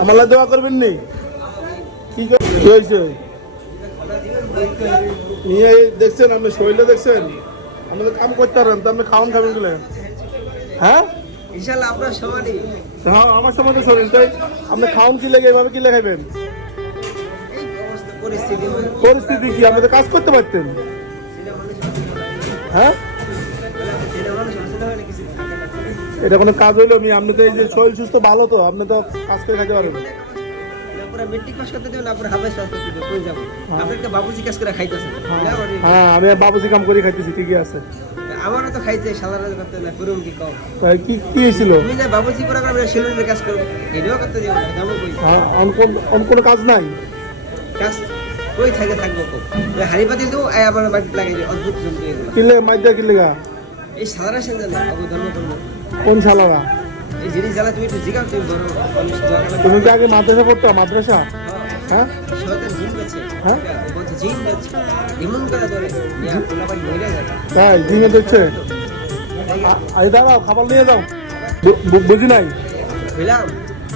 আমার লাই দোয়া করবেন নি? কি হয়েছে নিয়ে দেখছেন? আপনি শরীরে দেখছেন? আমাদের কাম করতে পারেন তো, আপনি খাওয়ান খাবেন গেলে? হ্যাঁ ইনশাআল্লাহ আপনার সমানই। হ্যাঁ আমার সময় তো শরীর, তাই আপনি খাওয়ান কি লেগে এভাবে কি লেখাইবেন? এই অবস্থা পরিস্থিতি পরিস্থিতি কি? আপনি তো কাজ করতে পারতেন। হ্যাঁ এটা কোনো কাজ হইলো? আমি আপনি তো এই যে শরীর সুস্থ ভালো তো, আপনি তো কাজ করে খাইতে পারবেন। মেট্রিক পাস করতে দেবেন, আপনার হাবে সাথে কই যাব? আপনি একটা বাবুজি কাজ করে খাইতেছেন। হ্যাঁ আমি বাবুজি কাম করে খাইতেছি, ঠিকই আছে। আমারও তো খাইতে সালারা করতে না, করুন কি কম। তাই কি কি হয়েছিল? তুমি যে বাবুজি প্রোগ্রামে সেলুনের কাজ করো, এটাও করতে দেব না, দামও কই। হ্যাঁ অন কোনো কাজ নাই? কাজ কই থাকে থাকবো কো। ওই হাড়িপাতি দেবো, আবার বাড়ি লাগাই দিই, অদ্ভুত জন্তু এগুলো। কি লেগে মাইদা কি লেগা? এই সালারা সেন জানে অবু ধর্ম করবো। কোন শালারা? এই জিনিস জ্বালা তুমি একটু জিগাও, তুমি বড় মানুষ জানা। তুমি কি আগে মাদ্রাসা পড়তো? মাদ্রাসা? হ্যাঁ শয়তান জিন আছে। হ্যাঁ বলছে জিন আছে। এমন করে ধরে ইয়া পোলাপান মরে যায়। তাই জিঙে দেখছে? আরে দাঁড়াও, খাবার নিয়ে যাও। বুঝি নাই বুঝলাম,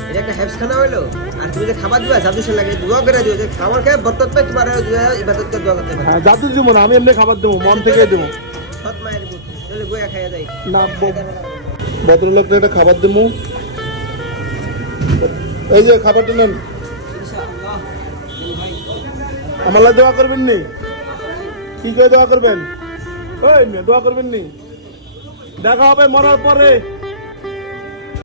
এটা একটা হ্যাপসখানা হইলো। আর তুমি যে খাবার দিবা জাদু সে লাগে, দোয়া করে দিও যে খাবার খেয়ে বরকত পাই, তোমার ইবাদত করে দোয়া করতে পারবে। হ্যাঁ জাদু দিব না, আমি এমনি খাবার দেবো, মন থেকে দেবো। সৎ মায়ের বুক তাহলে গোয়া খাইয়া যায় না ভদ্রলোকটা একটা খাবার দেবো। এই যে খাবারটা নেন। ইনশাআল্লাহ। ভাই আমার লাই দোয়া করবেন নি? কি করে দোয়া করবেন? ওই মেয়ে দোয়া করবেন নি? দেখা হবে মরার পরে।